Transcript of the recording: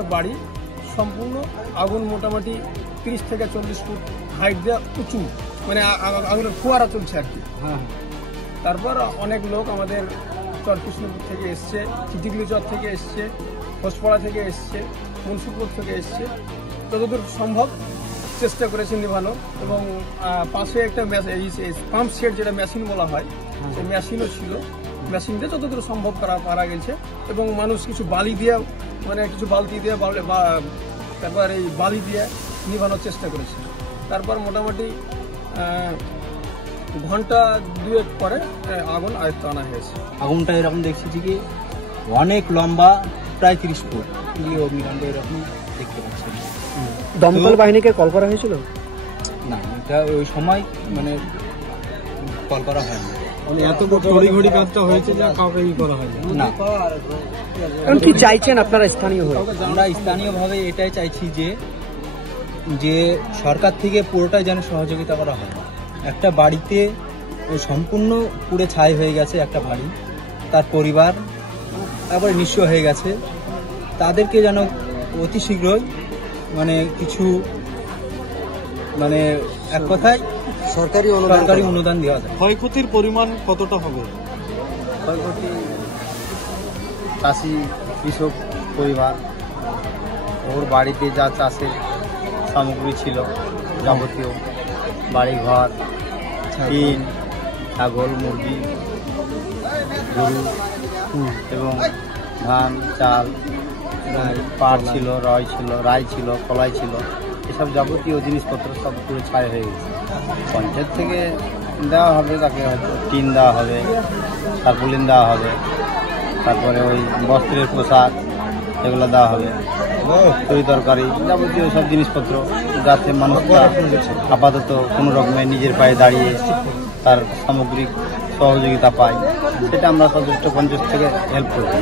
একটা বাড়ি সম্পূর্ণ আগুন মোটামুটি 30 থেকে 40 ফুট হাইট দিয়ে উঁচু, মানে আগুনের ফোয়ারা চলছে আর কি। তারপর অনেক লোক আমাদের চরকৃষ্ণপুর থেকে এসছে, চিটিগলিচর থেকে এসছে, হোসপাড়া থেকে এসছে, মুন্সিপুর থেকে এসছে। যতদূর সম্ভব চেষ্টা করেছে নিভানোর, এবং পাশে একটা পাম্প সেট যেটা মেশিন বলা হয়, সেই মেশিনও ছিল। মেশিন দিয়ে যতদূর সম্ভব পারা গেছে, এবং মানুষ কিছু বালি দিয়ে, মানে কিছু বালতি দিয়ে তারপর এই বালি দিয়ে নিভানোর চেষ্টা করেছে। তারপর মোটামুটি ঘন্টা 2 পরে আগুন আয়ত্ত আনা হয়েছে। আগুনটা এরকম দেখছি কি অনেক লম্বা, প্রায় 30 ফুট অগ্নিকাণ্ড এরকম দেখতে পাচ্ছি। দমকল বাহিনীকে কল করা হয়েছিল? না, এটা ওই সময় মানে কল করা হয়নি। এত তড়িঘড়ি কাজটা হয়েছে যে কাউকে করা হয়নি। না। এখন কি চাইছেন আপনারা স্থানীয় হয়ে? আমরা স্থানীয়ভাবে এটাই চাইছি যে সরকার থেকে পুরোটাই যেন সহযোগিতা করা হয়। একটা বাড়িতে সম্পূর্ণ পুড়ে ছাই হয়ে গেছে, একটা বাড়ি, তার পরিবার একবারে নিঃস্ব হয়ে গেছে। তাদেরকে যেন অতি শীঘ্রই মানে কিছু, মানে এক কথায় সরকারি অনুদান দেওয়া যায়। ক্ষয়ক্ষতির পরিমাণ কতটা হবে? ক্ষয়ক্ষতি চাষি কৃষক পরিবার, ওর বাড়িতে যা চাষের সামগ্রী ছিল, যাবতীয় বাড়িঘর, টিন, ছাগল, মুরগি, গরু এবং ধান, চাল, পাট ছিল, রাই ছিল, কলাই ছিল, এসব যাবতীয় জিনিসপত্র সব পুরো ছাই হয়ে গেছে। পঞ্চায়েত থেকে দেওয়া হবে, তাকে হয়তো টিন দেওয়া হবে, তারপুলিন দেওয়া হবে, তারপরে ওই বস্ত্রের পোশাক এগুলো দেওয়া হবে, তরি তরকারি, যাবতীয় সব জিনিসপত্র, যাতে মানুষরা আপাতত কোনো রকমের নিজের পায়ে দাঁড়িয়ে তার সামগ্রিক সহযোগিতা পায়, সেটা আমরা সদস্য পঞ্চায়েত থেকে হেল্প করব।